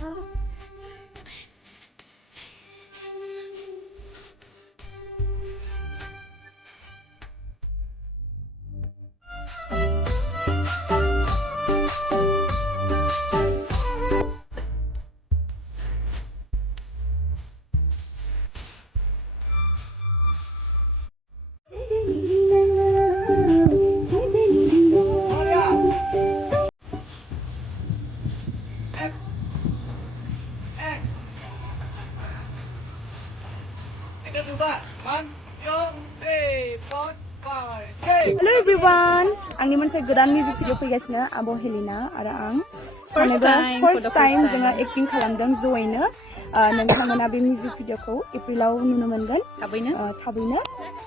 Hello everyone, आंनि मोनसे गोदान मिउजिक भिडिअ फैगासिनो आब' हेलिना आरो आं फर्स्ट टाइम जोङो एक्टिं खालामदों जयैनो नोंथांमोना बे मिउजिक भिडिअखौ एप्रिलाव नुनो मोनगोन थाबैनो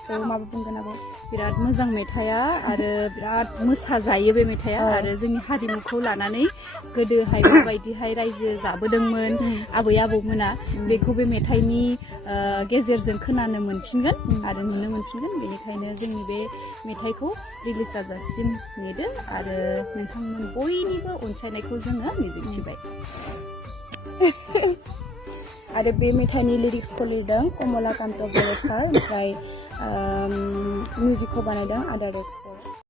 स' माबा बुंगोन आब' बिराद मोजां मेथाइया आरो बिराद मोसाजायो बे मेथाइया आरो जोंनि हारिमुखौ लानानै गोदोहाय माबायदिहाय रायजो जाबोदोंमोन आबै आबौमोना बेखौ बे मेथाइनि गेजेरजों खोनानो मोनफिनगोन आरो नुनो मोनफिनगोन बेनिखायनो जोंनि बे मेथाइखौ रिलिज जाजासिम नेदो आरो नोंथांमोन बयनिबो अनसायनायखौ जोङो मिजिंथिबाय आरो बे मेथाइनि लिरिक्सखौ लिरदों कमलाकान्त बर' सार ओमफ्राय मिउजिकखौ बानायदों आदार एक्सपर्ट